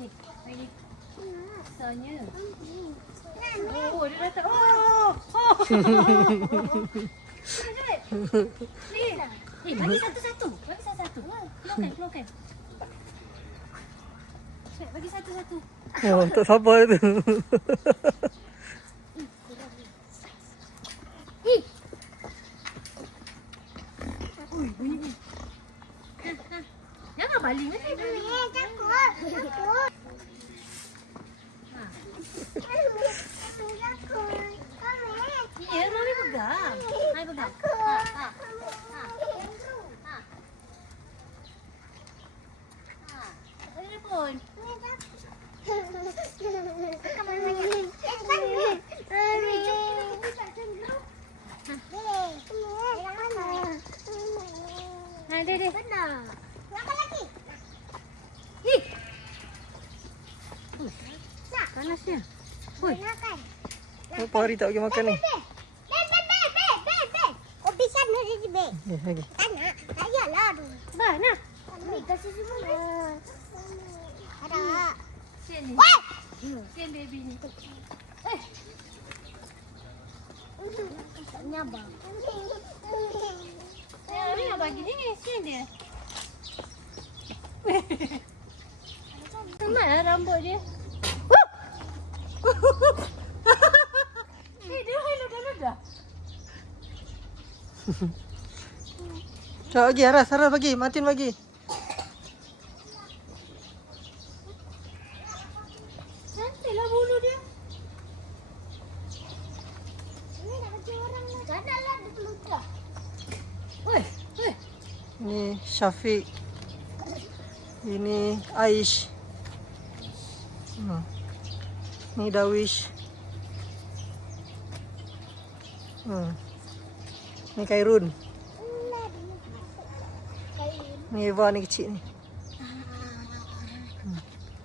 Bagi. Soalnya. Oh, dia datang. Oh. Ni, bagi satu-satu. Bagi satu-satu. Keluarkan. Bagi satu-satu. Oh, tak sabar tu. Bunyi. Jangan baling nanti. Takut. Ya, Mami pegang. Hai pegang. Telepon. Ada. Benar. Makan lagi. Ih. Panasnya. Oi. Makan. Apa hari tak pergi makan ni? Be. Oh, bisa nak jadi be. Ya, lagi. Tak nak. Tak yalah tu. Mana? Ni kasih semua. Ada. Sini. Weh. Sini baby ni. Tak nyabar. Ya, ni nak bagi ni. Sini dia. Sama rambut dia. Dia ledah-ledah. Cak bagi Aras bagi, Martin bagi. Cantiklah bulu dia. Ini nak bagi orang lah. Janganlah dia peludah. Oi. Ini Syafiq. Ini Aish. Ni Dawish. Ni Khairun. Ni Eva ni kecil ni.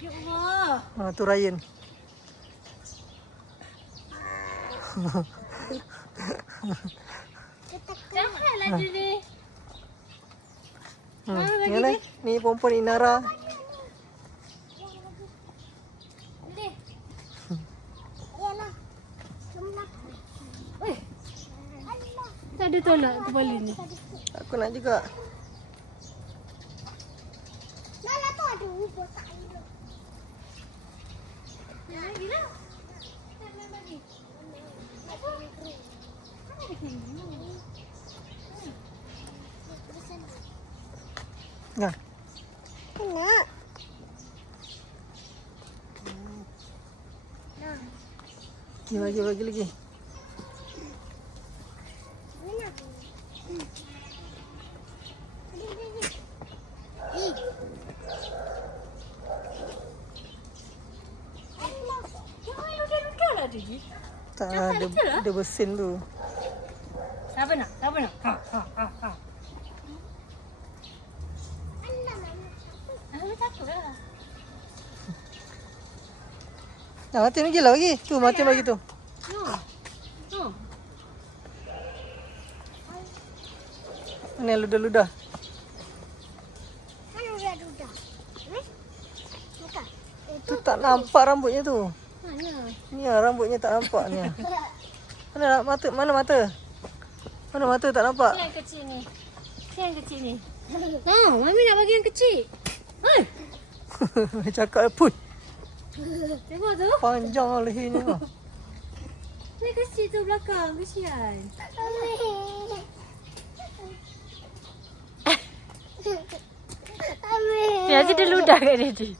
Ya Allah. Tu Ryan. Janganlah dia ni. Ni lah. Ni perempuan Inara. Boleh. Yalah. Semua. Oi. Tak ada tolak kepala ni. Aku nak juga. Lala tu ada ubah tak ada. Lagi lah. Tak boleh bagi. Apa? Mana ada kena? Ya. Kena. Bagi lagi. Mana? Jangan ludah-ludah lah dia. Tak ada bersin tu. Siapa nak? Ha. Mama takut lah. Martin lagi lah bagi. Tu Martin bagi tu. No. Mana yang ludah-ludah? Mana udah? Bukan. Tu tak nampak rambutnya tu. Mana? Ni lah rambutnya tak nampak ni. Mana mata? Mana mata? Mana mata tak nampak? Yang kecil ni. Yang kecil ni. Mami nak bagi yang kecil. Cakap pun Tengok tu. panjang lah lehernya. Ni kecil tu belakang. Kesian. Dia aja dia ludah kat dia tu.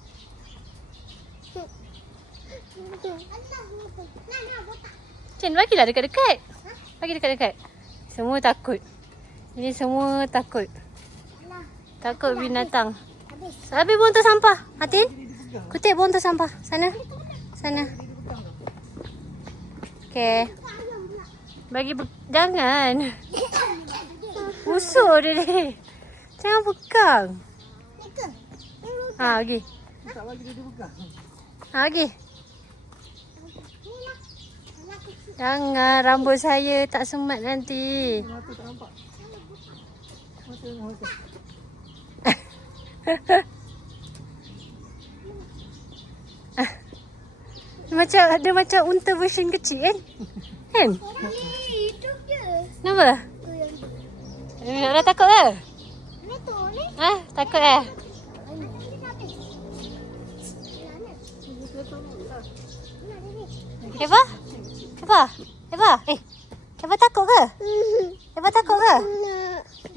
Cen, bagilah dekat-dekat. Bagi dekat-dekat. Semua takut. Ini semua takut. Takut binatang. Habis bongtong sampah. Hatin, kutip bongtong sampah. Sana. Okay. Jangan. Busuk dia ni. Jangan pegang. Lagi. Tak bagi dia pegang. Lagi. Jangan, rambut saya tak semat nanti. Mata tak nampak. Mata. macam unta version kecil kan? Kan? Hidup je. Kenapa? Tu yang tu. Nak takut ke? Ni tu ni. Takut Eva? Eva takut ke? Eva takut ke?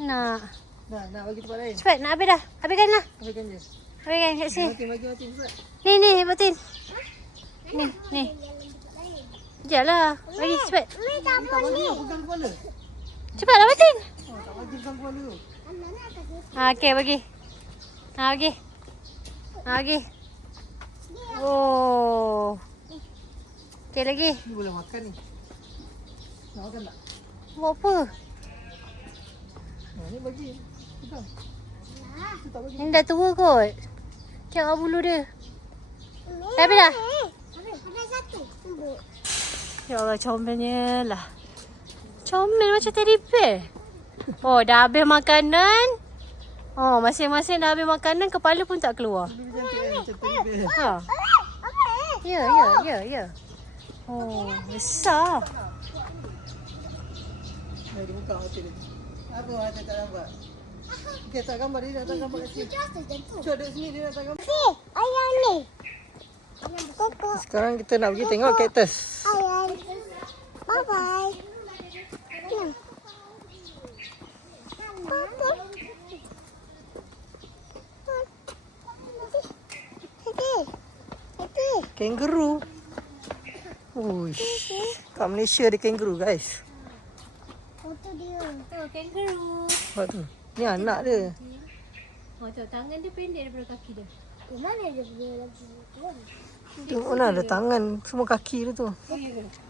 Nak. Nak bagi tempat lain. Cepat, nak habis dah. Habiskan lah. Habiskan je. Habiskan kat sini. Mati cepat. Ni, Batin. Ni. Sekejap lah. Bagi cepat. Ni tak apa ni. Pegang kepala. Cepatlah Batin. Tak bagi pegang kepala tu. Okey, bagi. Bagi. Oh. Okey lagi. Ni boleh makan ni. Nak makan tak? Buat apa? Ni bagi. Pegang. Tu tak bagi. Ni dah tua kot. Tengok bulu dia. Dah habis dah? Ada satu. Tumbuk. Ya Allah, comelnya lah. Comel macam teddy bear. Oh, dah habis makanan. Oh, masing-masing dah habis makanan, kepala pun tak keluar. Dia cantik kan? Macam teddy bear. Ha. Ya. Oh, besar. Dia buka mata dia. Apa mata tak nampak? Okey, tak gambar dia tak gambar kat sini. Cuba duduk sini dia tak gambar. Si, ayam ni. Ayam koko. Sekarang kita nak pergi tengok kaktus. Ayam. Bye bye. Kangaroo. Uish. Kat Malaysia ada kangaroo guys. Foto dia. Oh, kangaroo. Nampak tu. Ni anak dia. Oh, tengok tangan dia pendek daripada kaki dia. Di mana dia punya lagi? Tengok lah ada tangan. Semua kaki dia tu.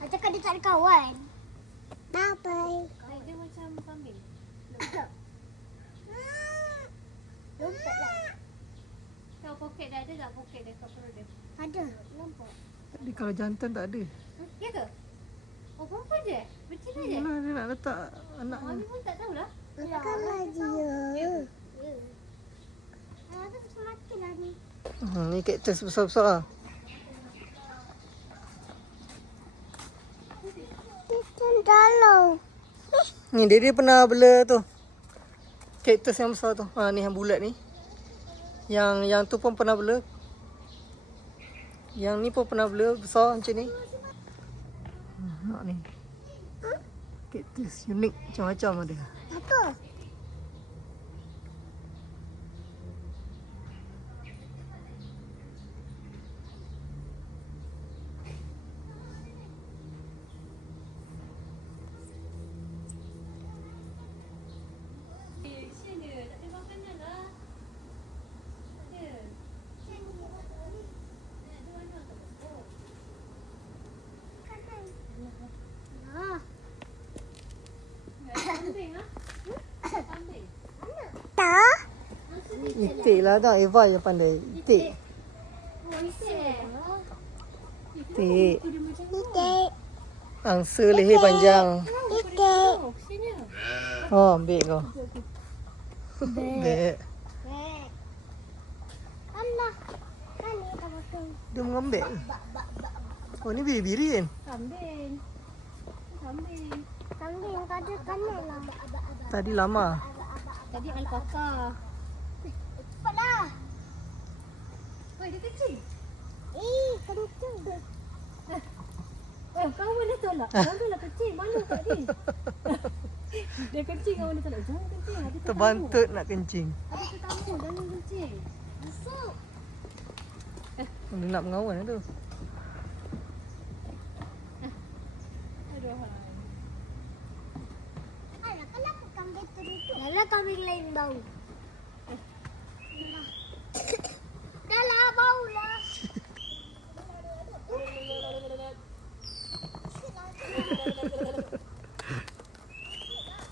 Cakap dia tak ada kawan. Bye bye. Dia macam kambing. Lompat lah. Tahu poket dah ada tak poket dekat perut dia? Ada. Lompat. Tadi kalau jantan tak ada. Ya ke? Oh, perempuan je? Betina je? Mana dia nak letak anak Mami ni. pun tak tahulah. Makanlah dia. Aku suka makan lah ni. Ni kaktus besar-besar lah. Itu dalam. Ni dia pernah bela tu. Kaktus yang besar tu. Ni yang bulat ni. Yang tu pun pernah bela. Yang ni pun pernah bela besar macam ni. Nak ni. Kaktus unik macam-macam ada. Apa? Tak. Itik lah tak. Eva yang pandai. Itik. Oh, itik. Itik. Itik. Angsa leher panjang. Itik. Oh, sini. Oh, ambil kau. Ambil. Allah. Kan ni tak makan. Dia mengambil. Oh, ni biri-biri kan? Kambing. Kambing. Kambing yang tak ada kanan lah. Tadi lama. Tadi alpaka. Cepatlah. Oi, dia kecil. Kencing. Kau mana tolak? Kau lah kecil. Malu tak dia? Dia kencing, kau mana tolak? Jangan kencing. Ada tetamu. Terbantut nak kencing. Ada tetamu. Jangan kencing. Masuk. Dia nak mengawan tu. Aduh. Alah, kenapa kambing tu? Alah, kambing lain bau. Dah lah, bau lah.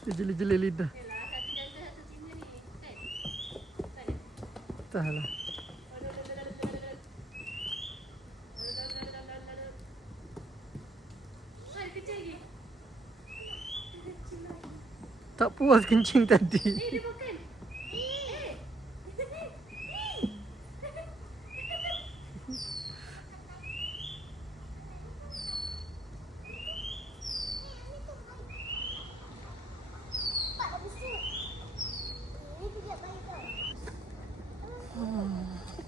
Dia jeli-jeli lidah. Entahlah. Tak puas kencing tadi. Dia makan.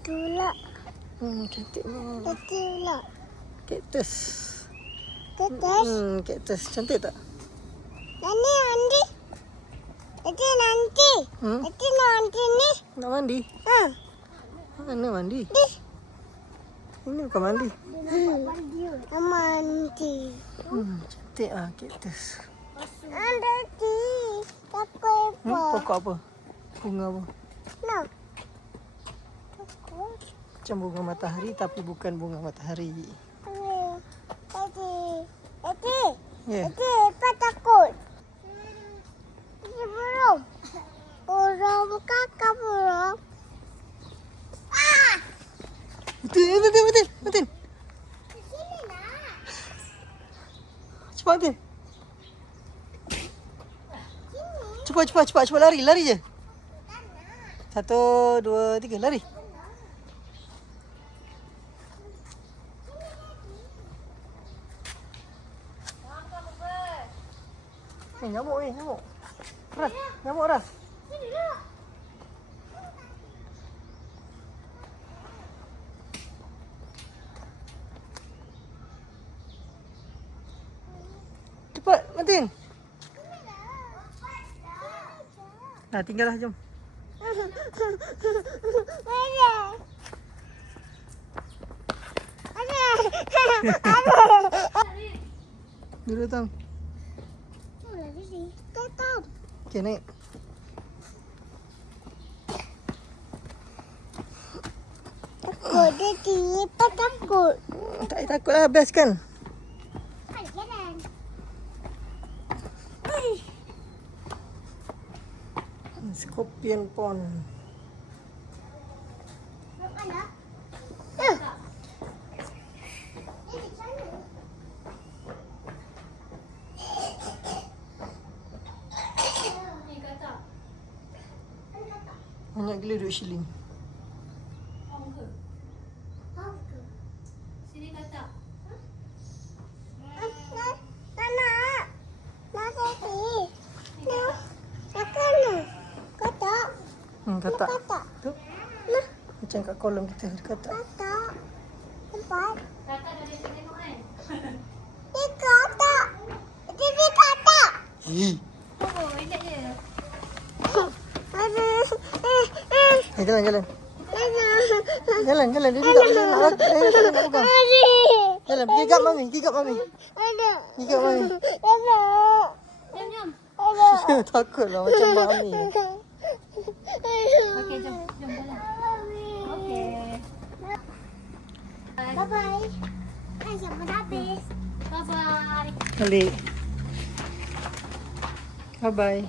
pula. Cantiknya. Kecil pula. Kaktus. Ketes. Kaktus. Cantik tak? Nanti. Itu nanti. Hmm? Itu nanti ni. Nak mandi? Mana mandi? Ini bukan mandi. Mandi. Cantik ah kaktus. Nanti. Takut apa? Pokok apa? Bunga apa? No. Takut. Macam bunga matahari tapi bukan bunga matahari. Eti. Ya. Eti, apa takut? Ini burung. Burung kakak burung. Betul. Sini nak. Cepat Betul. Cepat lari je. 1, 2, 3 lari. Nyamuk. Ras, nyamuk Ras. Sini nak. Cepat, Martin. Dah tinggallah jom. Dulu tang. Okey naik. Takut dia tiba takut. Tak payah takut lah, best kan? Jalan. Scorpion pond. Mana? Banyak gila duk shilling. Sini kata. Katak. Tu. Macam kat kolam kita ada katak. Tempat. Kata dah dia tengok kan? Ini katak. Ini katak. Hi. Oh, ingat je. Jalan. Jalan. Dia tak boleh nak pegang. Jalan, pergi kat mami. Gigap mami. Jom. Takutlah macam mami. Okey, jom bola. Okey. Bye-bye. Sampai habis. Bye-bye. Balik. Bye-bye. Bye.